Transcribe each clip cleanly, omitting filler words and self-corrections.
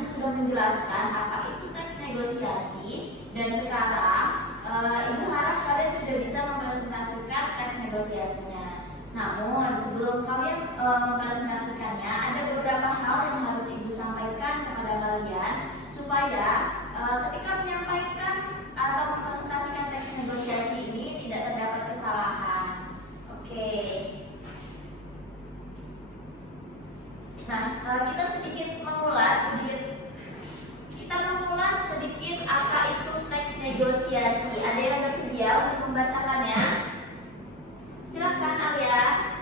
tadi sudah menjelaskan apa itu teks negosiasi, dan sekarang Ibu harap kalian sudah bisa mempresentasikan teks negosiasinya. Namun sebelum kalian mempresentasikannya, ada beberapa hal yang harus Ibu sampaikan kepada kalian supaya ketika menyampaikan atau mempresentasikan teks negosiasi ini tidak terdapat kesalahan. Oke. Nah, kita mengulas sedikit apa itu teks negosiasi. Ada yang bersedia untuk membacakannya? Silahkan Alia.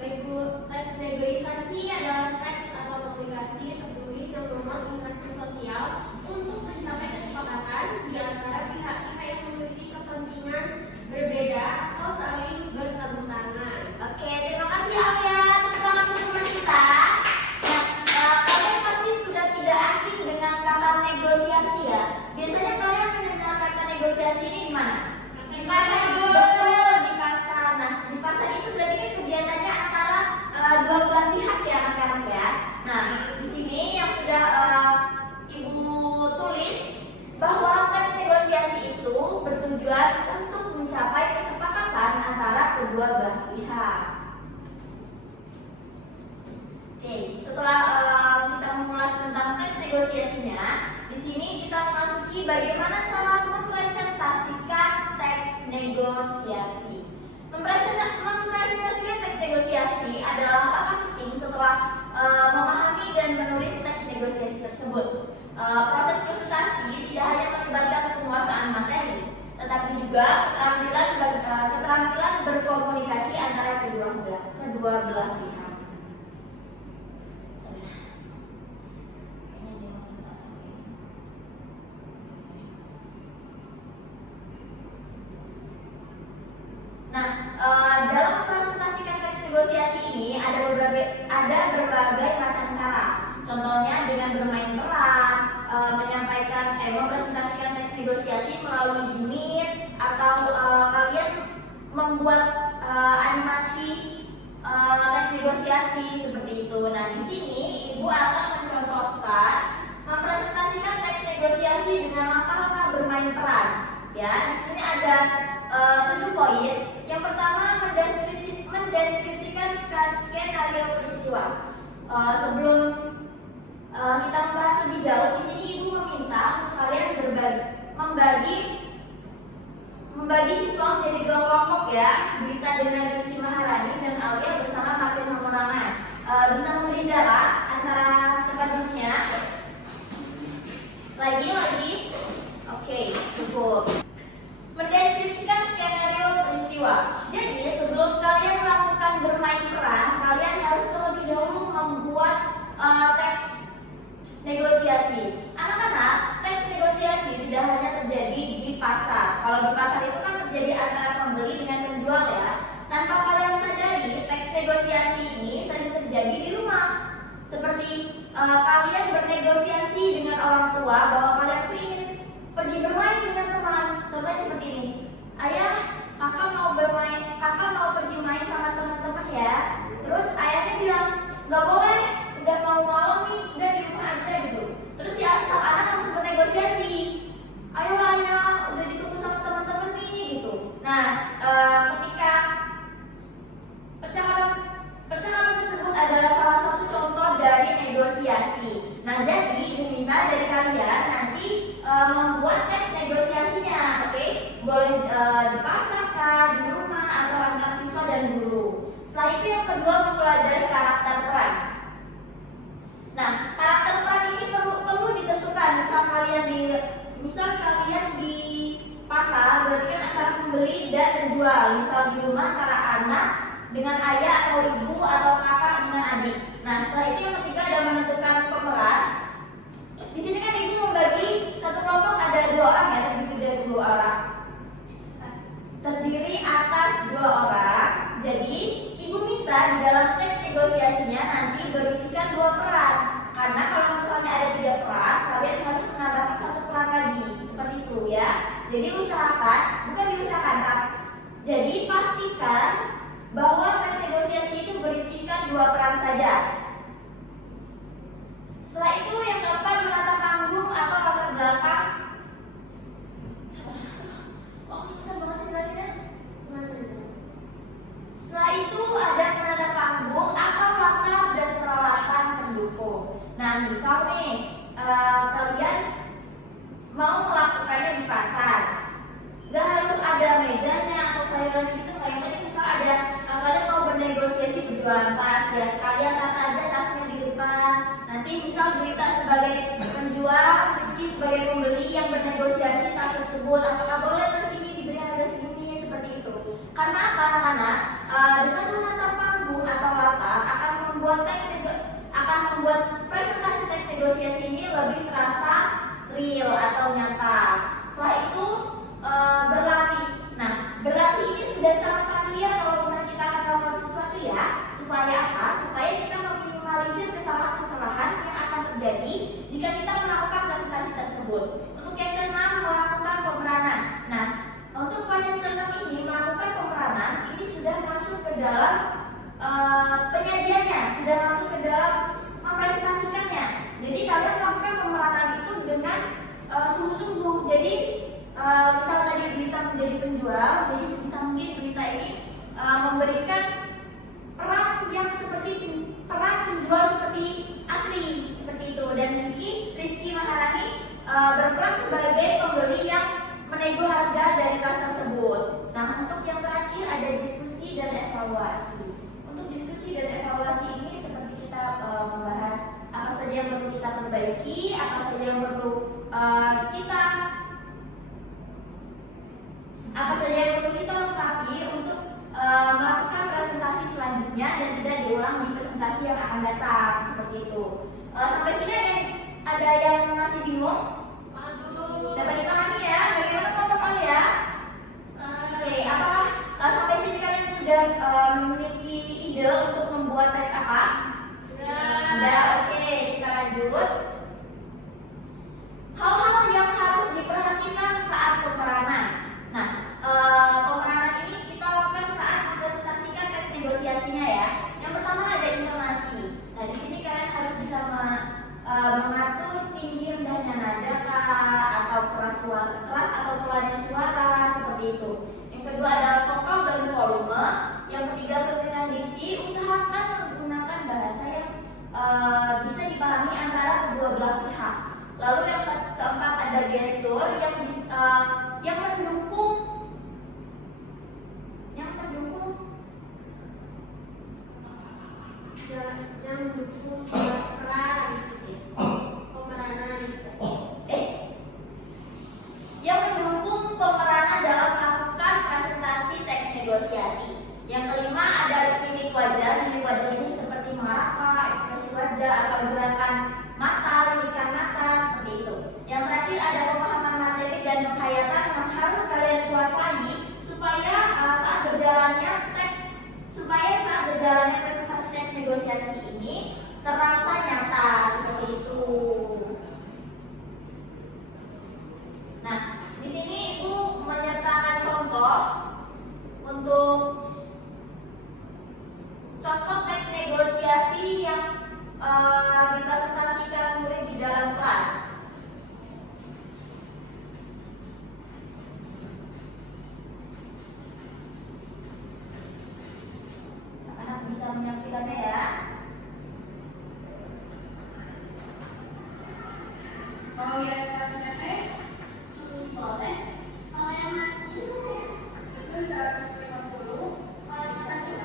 Baik Bu, teks negosiasi adalah teks atau komunikasi tertulis yang merupakan interaksi sosial untuk mencapai kesepakatan di antara pihak-pihak yang memiliki kepentingan berbeda atau saling berseberangan. Oke, terima kasih Alia. Tepuk tangan untuk teman kita. Nah, kalian pasti sudah tidak asing dengan kata negosiasi ya. Biasanya kalian mendengar kata negosiasi ini di mana? Di pasar, Bu. Betul, di pasar. Nah, di pasar itu berarti kan kegiatannya antara dua belah pihak ya anak-anak ya. Nah, di sini yang sudah Ibu tulis bahwa teks negosiasi itu bertujuan untuk mencapai kesepakatan antara kedua belah pihak. Oke, setelah kita mengulas tentang teks negosiasinya, di sini kita memasuki bagaimana cara mempresentasikan teks negosiasi. Mempresentasikan teks negosiasi adalah langkah penting setelah memahami dan menulis teks negosiasi tersebut. Proses presentasi tidak hanya melibatkan penguasaan materi, tetapi juga keterampilan berkomunikasi antara kedua belah pihak. Nah, dalam mempresentasikan teks negosiasi ini ada berbagai macam cara. Contohnya dengan bermain peran, mempresentasikan teks negosiasi melalui unit, atau kalian membuat animasi teks negosiasi seperti itu. Nah, di sini Ibu akan mencontohkan mempresentasikan teks negosiasi dengan langkah-langkah bermain peran. Ya, di sini ada 7 poin. Yang pertama, mendeskripsikan skenario peristiwa. Sebelum kita membahas lebih jauh, di sini Ibu meminta untuk kalian membagi siswa menjadi 2 kelompok ya. Berita dengan Rizky Maharani dan Alia bersama Martin Hamonangan. Bisa memberi jarak antara tempat duduknya. Lagi. Oke, cukup. Mendeskripsikan skenario peristiwa. Jadi sebelum kalian melakukan bermain peran, kalian harus terlebih dahulu membuat teks negosiasi. Anak-anak, teks negosiasi tidak hanya terjadi di pasar. Kalau di pasar itu kan terjadi antara pembeli dengan penjual ya. Tanpa kalian sadari, teks negosiasi ini sering terjadi di rumah. Seperti kalian bernegosiasi dengan orang tua bahwa kalian tuh ingin pergi bermain dengan teman. Contohnya seperti ini. Ayah, kakak mau pergi main sama teman-teman ya. Terus ayahnya bilang, nggak boleh, udah mau malam nih, udah di rumah aja gitu. Terus si sang anak langsung bernegosiasi. Ayo ayah, udah ditunggu sama teman-teman nih gitu. Nah, ketika percakapan tersebut adalah salah satu contoh dari negosiasi. Nah, jadi Ibu minta dari kalian nanti membuat teks negosiasinya, oke? Boleh di pasar kah, di rumah, atau antar siswa dan guru. Setelah itu yang kedua, mempelajari karakter peran. Nah, karakter peran ini perlu ditentukan. Misal kalian di pasar, berarti kan antara pembeli dan penjual. Misal di rumah antara anak dengan ayah atau ibu atau kakak dengan adik. Nah, setelah itu yang ketiga ada menentukan pemeran. Di sini kan Ibu membagi satu kelompok ada 2 orang ya, terdiri dari 2 orang. Terdiri atas 2 orang. Jadi Ibu minta di dalam teks negosiasinya nanti berisikan 2 peran. Karena kalau misalnya ada 3 peran, kalian harus menambahkan 1 peran lagi. Seperti itu ya. Jadi jadi pastikan bahwa teks negosiasi itu berisikan 2 peran saja. misal nih kalian mau melakukannya di pasar, gak harus ada mejanya atau sayuran gitu, nggak. Yang penting misal ada kalian mau bernegosiasi berjualan tas, ya kalian tata aja tasnya di depan. Nanti misal Berita sebagai penjual, Rizky sebagai pembeli yang bernegosiasi tas tersebut, apakah boleh tas ini diberi harga segini, seperti itu. Karena apa anak-anak? Dengan menata panggung atau latar akan membuat presentasi teks negosiasi ini lebih terasa real atau nyata. Setelah itu berlatih. Nah, berlatih ini sudah sangat familiar kalau misalnya kita akan melakukan sesuatu, ya. Supaya apa? Supaya kita meminimalisir kesalahan-kesalahan yang akan terjadi jika kita melakukan presentasi tersebut. Untuk yang keenam, melakukan pemeranan. Nah, untuk poin yang keenam ini, melakukan pemeranan ini sudah masuk ke dalam penyajiannya, sudah masuk ke dalam mempresentasikannya. Jadi kalian melakukan pemeranan itu dengan sungguh-sungguh. Jadi misal tadi Berita menjadi penjual, jadi sebisa mungkin Berita ini memberikan peran yang seperti peran penjual seperti asli, seperti itu. Dan Rizky Maharani berperan sebagai pembeli yang menego harga dari tas tersebut. Nah, untuk yang terakhir ada diskusi dan evaluasi. Untuk diskusi dan evaluasi ini seperti kita membahas apa saja yang perlu kita perbaiki, apa saja yang perlu kita lengkapi untuk melakukan presentasi selanjutnya dan tidak diulang di presentasi yang akan datang, seperti itu. Sampai sini ada yang masih bingung? Dapat dipahami ya? Bagaimana kelompok kalian? Oke, apakah sampai sini kalian sudah memiliki ide untuk membuat teks apa? Sudah, oke, kita lanjut. Hal-hal yang harus diperhatikan saat pemeranan. Nah, pemeranan ini kita lakukan saat mempresentasikan teks negosiasinya, ya. Yang pertama ada intonasi. Nah, di sini kalian harus bisa mengatur tinggi rendahnya nada atau keras atau pelannya suara, seperti itu. Yang kedua adalah vokal dan volume. Yang ketiga pemilihan diksi. Usahakan menggunakan bahasa yang bisa dipahami antara kedua belah pihak. Lalu yang keempat ada gestur yang mendukung peran pemeranan. Yang mendukung pemeranan dalam melakukan presentasi teks negosiasi. Yang kelima ada mimik wajah. Mimik wajah ini seperti marah, ekspresi wajah atau gerakan mata, lirikan mata, seperti itu. Yang terakhir ada pemahaman materi dan penghayatan yang harus kalian kuasai supaya saat berjalannya presentasi teks negosiasi ini terasa nyata, seperti itu. Nah, di sini Ibu menyertakan contoh untuk contoh teks negosiasi yang dipresentasikan murid di dalam kelas. Anak-anak bisa menyaksikannya, ya. Mau lihat kelasnya teh? Kalau teh? Kalau yang mati itu 150. Kalau yang sakit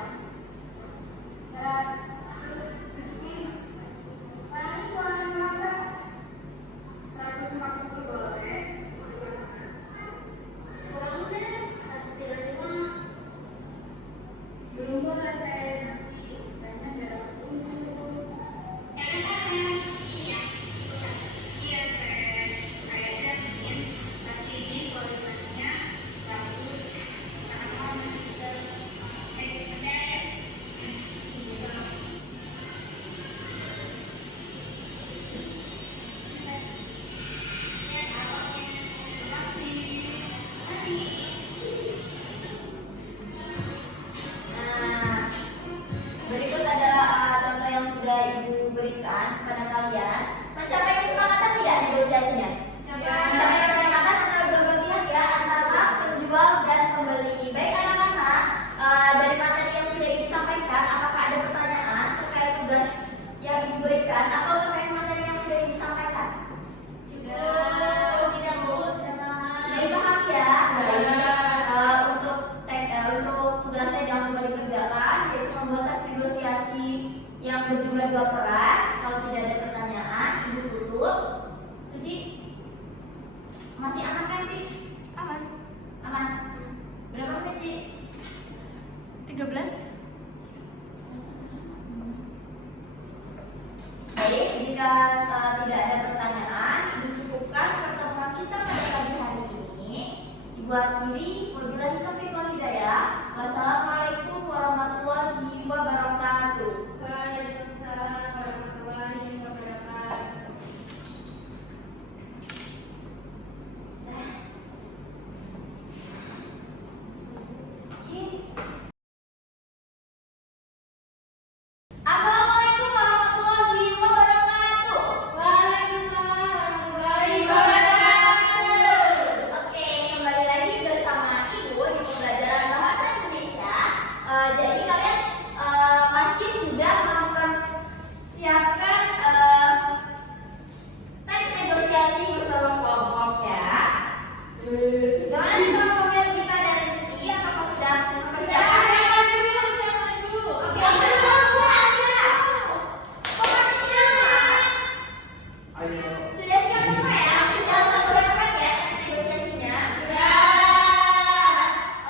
170. Paling kurang berapa? 150 boleh. Kurang deh, 135. Belum boleh teh. Misalnya ada 10. Berikut adalah contoh yang sudah Ibu berikan kepada kalian. Mencapai kesepakatan tidak negosiasinya? Mencapai kesepakatan antara dua belah pihak, ya, antara penjual dan pembeli. Baik anak-anak, dari materi yang sudah Ibu sampaikan, apakah ada pertanyaan terkait tugas yang Ibu berikan atau terkait materi yang sudah juga 2 peran. Kalau tidak ada pertanyaan, Ibu tutup. Suci, masih aman kan Ci? Aman. Aman. Berapa menit Ci? 13. Baik, jika tidak ada pertanyaan, Ibu cukupkan pertemuan kita pada pagi hari ini. Ibu akhiri, wabillahi taufiq wal hidayah. Wassalamualaikum warahmatullahi wabarakatuh. Waalaikumsalam warahmatullahi wabarakatuh. Assalamualaikum warahmatullahi wabarakatuh. Waalaikumsalam warahmatullahi Wabarakatuh. Oke, kembali lagi bersama Ibu di pembelajaran bahasa Indonesia. Jadi kalian pasti sudah mempersiapkan teks negosiasi bersama kelompok ya. Gimana nih kelompoknya kita dan Rizky? Apakah sudah mempersiapkan? Oke, dulu aja. Pokoknya tidak salah. Sudah siap semua ya? Sudah mempersiapkan ya teks negosiasinya?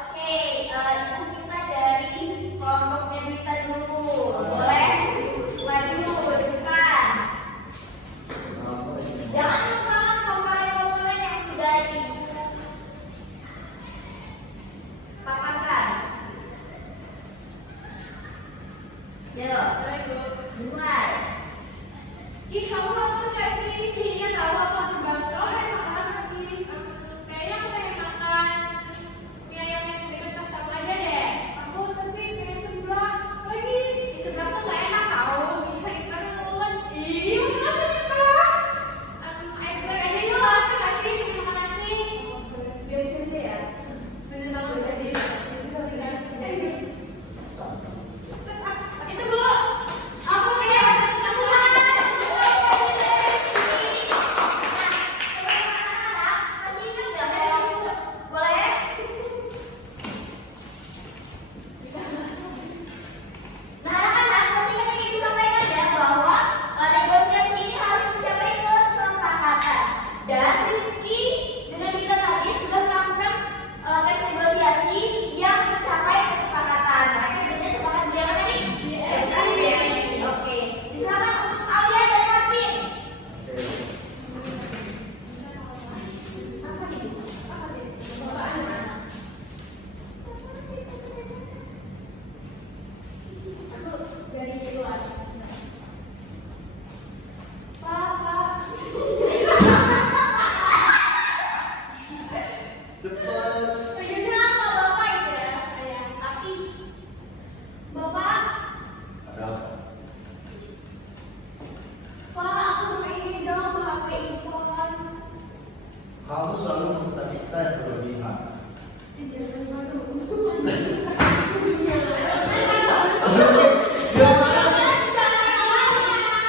Oke, Ibu minta dari kelompoknya Brita dulu. Boleh? Maju ke depan. Jangan lupakan komponen-komponen yang sudah Ibu paparkan. Yuk, mulai. Ih, kamu apa kayak gini? Kayaknya tahu apa banget. Oh, makan lagi. Kayaknya aku pengen makan mie ayam yang dekat pas kamu aja deh. Aku tapi mie sebelah lagi. Di sebelah tuh gak enak tau. Bikin sakit perut. Ih, kenapa kita? Air goreng aja yuk. Apa gak sih? Pengen makan nasi. Biasa aja ya. Bener banget gak sih? Itu Bu. Aku kayak kamu Masih ingat nggak kalau boleh? Nah, anak-anak masih ingat yang Ibu sampaikan ya bahwa negosiasi ini harus mencapai kesepakatan. Dan Rizky dengan kita tadi sudah melakukan tes negosiasi yang mencapai kesepakatan. Makanya jadinya sepakat dia apa tadi? Oke, disilakan untuk Alia dan Martin. Pengennya apa Bapak itu ya? Api. Bapak, Pak, aku mau ini dong HP iPhone. Kamu selalu meminta kita yang berlebihan.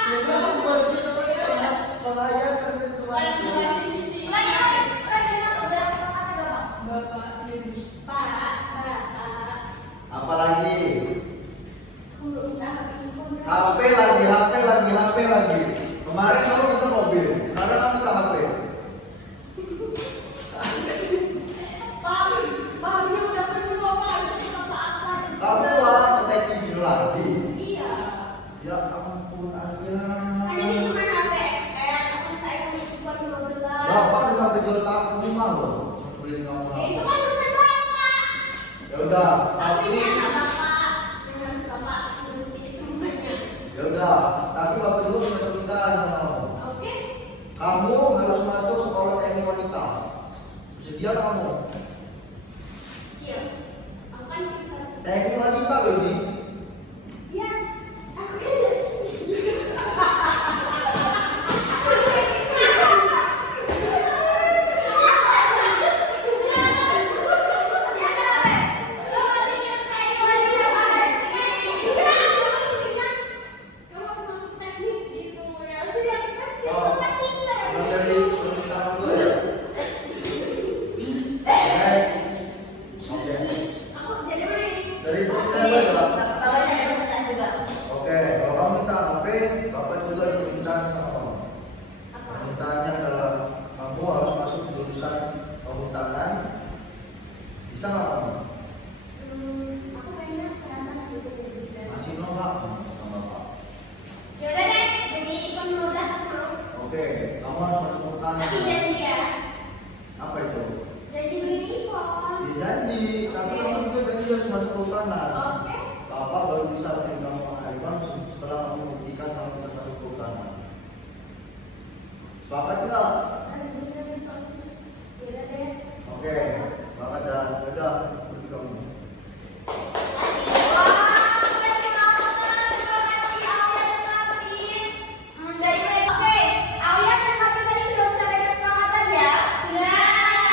Biasanya aku baru kita penghayatan dan tulis. Apalagi HP lagi. Kemarin kamu minta mobil, sekarang kamu minta HP. Kamu ngetek video lagi. Ya ampun Alia. Bapak udah sampai jual tak rumah loh. Beliin kamu HP. Ya udah, tapi bapak dulu punya permintaan sama kamu. Kamu harus masuk sekolah teknik wanita. Bersedia kamu? Teknik wanita loh ini. Dari Bapak juga ada permintaan sama kamu. Apa? Permintaannya adalah kamu harus masuk jurusan kehutanan. Bisa nggak kamu? Aku pengen sekarang masih itu. Masih nolak sama Bapak. Yaudah deh, demi komunitas aku mau. Oke, kamu harus masuk kehutanan. Tapi janji ya, Apa itu? janji beli handphone. Ya janji, tapi kamu juga janji harus masuk kehutanan. Oke. Bapak baru bisa beri kamu iPhone setelah kamu buktikan kamu bisa masuk kehutanan. Sepakat nggak? Yaudah deh. Oke, sepakat dan udah pergi kamu. Wah, keren banget. Terima kasih Aulia dan Martin. Dari mereka, oke. Aulia dan Martin tadi sudah mencapai kesepakatan ya? Sudah.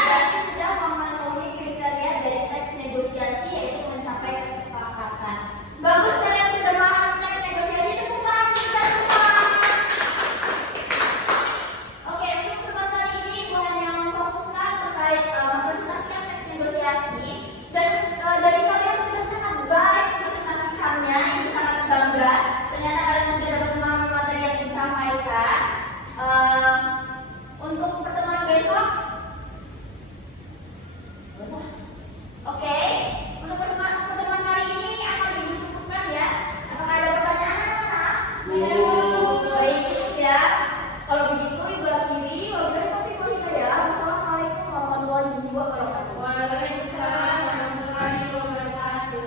Berarti sudah memenuhi kriteria dari teks negosiasi yaitu mencapai kesepakatan. Bagus, kalian sudah memahami teks negosiasi. Tepuk tangan kita semua. Oke, untuk teman kali ini gue hanya memfokuskan terkait mempresentasikan teks negosiasi dan dari kalian sudah sangat baik presentasikannya, itu sangat bangga. Ternyata kalian sudah dapat memahami materi yang disampaikan. Untuk pertemuan besok, nggak usah. Oke, untuk pertemuan kali ini akan dicukupkan ya. Apakah ada pertanyaan anak-anak? Baik, cukup ya. Kalau begitu ibu akhiri, wabillahi taufiq wal hidayah. Wassalamualaikum warahmatullahi wabarakatuh. Waalaikumsalam warahmatullahi wabarakatuh.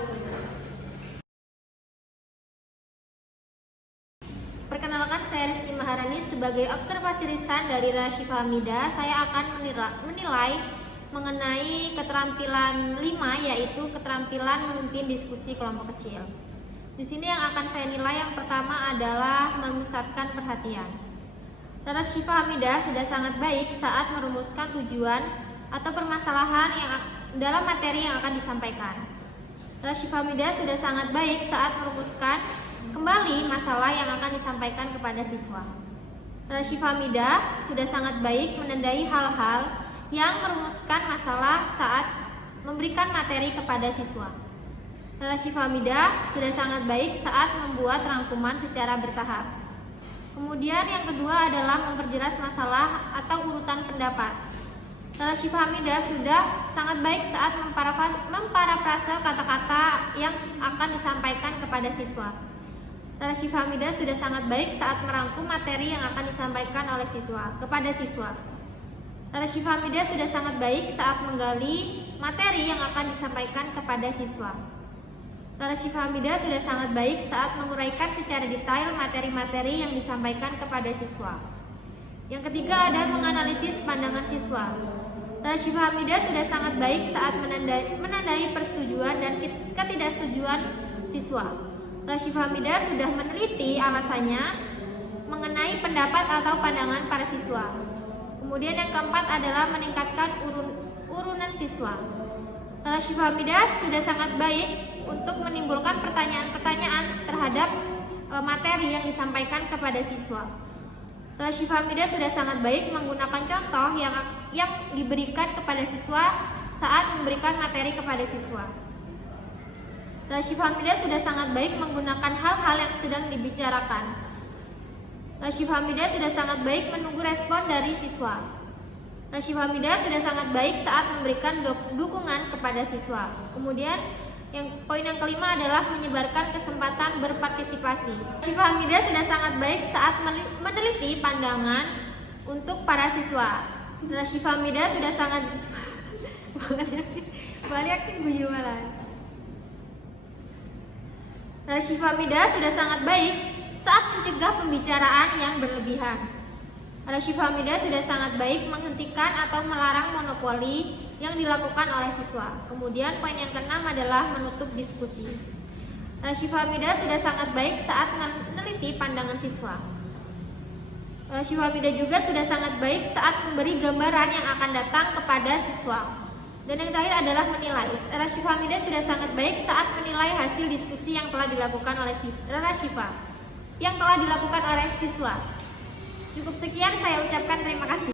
Perkenalkan, saya Rizky Maharani sebagai observasi lisan dari Rashifa Hamida. Saya akan menilai mengenai keterampilan 5, yaitu keterampilan memimpin diskusi kelompok kecil. Di sini yang akan saya nilai yang pertama adalah memusatkan perhatian. Rashifa Hamida sudah sangat baik saat merumuskan tujuan atau permasalahan yang dalam materi yang akan disampaikan. Rashifa Hamida sudah sangat baik saat merumuskan kembali masalah yang akan disampaikan kepada siswa. Rashifa Hamida sudah sangat baik menandai hal-hal yang merumuskan masalah saat memberikan materi kepada siswa. Rashifa Hamida sudah sangat baik saat membuat rangkuman secara bertahap. Kemudian yang kedua adalah memperjelas masalah atau urutan pendapat. Rashifa Hamida sudah sangat baik saat memparafrase kata-kata yang akan disampaikan kepada siswa. Rashifa Hamida sudah sangat baik saat merangkum materi yang akan disampaikan oleh siswa kepada siswa. Rashifa Hamida sudah sangat baik saat menggali materi yang akan disampaikan kepada siswa. Rashifa Hamida sudah sangat baik saat menguraikan secara detail materi-materi yang disampaikan kepada siswa. Yang ketiga ada menganalisis pandangan siswa. Rashifa Hamida sudah sangat baik saat menandai persetujuan dan ketidaksetujuan siswa. Rashifa Hamida sudah meneliti alasannya mengenai pendapat atau pandangan para siswa. Kemudian yang keempat adalah meningkatkan urunan siswa. Rashifa Hamida sudah sangat baik untuk menimbulkan pertanyaan-pertanyaan terhadap materi yang disampaikan kepada siswa. Rashifa Hamida sudah sangat baik menggunakan contoh yang diberikan kepada siswa saat memberikan materi kepada siswa. Rashifa Hamida sudah sangat baik menggunakan hal-hal yang sedang dibicarakan. Rashifa Hamida sudah sangat baik menunggu respon dari siswa. Rashifa Hamida sudah sangat baik saat memberikan dukungan kepada siswa. Kemudian poin yang kelima adalah menyebarkan kesempatan berpartisipasi. Rashifa Hamida sudah sangat baik saat meneliti pandangan untuk para siswa. Rashifa Hamida sudah sangat Rashifa Hamida sudah sangat baik saat mencegah pembicaraan yang berlebihan. Rashifa Hamida sudah sangat baik menghentikan atau melarang monopoli yang dilakukan oleh siswa. Kemudian poin yang keenam adalah menutup diskusi. Rashifa Hamida sudah sangat baik saat meneliti pandangan siswa. Rashifa Hamida juga sudah sangat baik saat memberi gambaran yang akan datang kepada siswa. Dan yang terakhir adalah menilai. Rashifa Hamida sudah sangat baik saat menilai hasil diskusi yang telah dilakukan oleh siswa. Cukup sekian saya ucapkan, terima kasih.